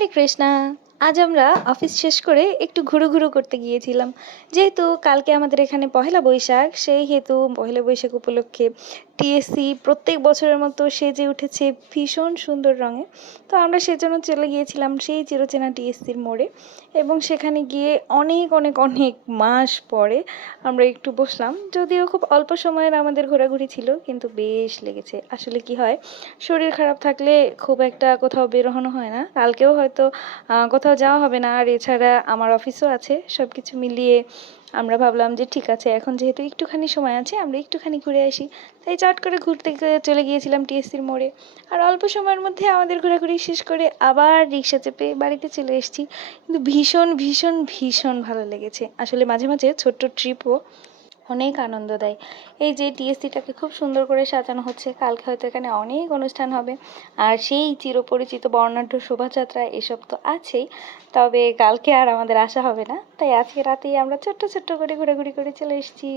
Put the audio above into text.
হরে কৃষ্ণা। আজ আমরা অফিস শেষ করে একটু ঘুরু ঘুরু করতে গিয়েছিলাম। যেহেতু কালকে আমাদের এখানে পহেলা বৈশাখ, সেই হেতু পহেলা বৈশাখ উপলক্ষে টিএসসি প্রত্যেক বছরের মতো সেজে উঠেছে ভীষণ সুন্দর রঙে। তো আমরা সেজন্য চলে গিয়েছিলাম সেই চিরচেনা টিএসসির মোড়ে, এবং সেখানে গিয়ে অনেক অনেক অনেক মাস পরে আমরা একটু বসলাম। যদিও খুব অল্প সময়ের আমাদের ঘোরাঘুরি ছিল, কিন্তু বেশ লেগেছে। আসলে কি হয়, শরীর খারাপ থাকলে খুব একটা কোথাও বেরোনো হয় না। কালকেও হয়তো কোথাও যাওয়া হবে না, আর এছাড়া আমার অফিসও আছে। সব কিছু মিলিয়ে আমরা ভাবলাম যে ঠিক আছে, এখন যেহেতু একটুখানি সময় আছে, আমরা একটুখানি ঘুরে আসি। তাই চট করে ঘুরতে চলে গিয়েছিলাম টিএসসির মোড়ে। আর অল্প সময়ের মধ্যে আমাদের ঘোরাঘুরি শেষ করে আবার রিক্সা চেপে বাড়িতে চলে এসেছি। কিন্তু ভীষণ ভীষণ ভীষণ ভালো লেগেছে। আসলে মাঝে মাঝে ছোট্ট ট্রিপও অনেক আনন্দ দেয়। এই যে টিএসসিটাকে খুব সুন্দর করে সাজানো হচ্ছে, কালকে হয়তো এখানে অনেক অনুষ্ঠান হবে। আর সেই চিরপরিচিত বর্ণাঢ্য শোভাযাত্রা এসব তো আছেই। তবে কালকে আর আমাদের আসা হবে না, তাই আজকে রাতেই আমরা ছোট্ট ছোট্ট করে ঘোরাঘুরি করে চলে এসেছি।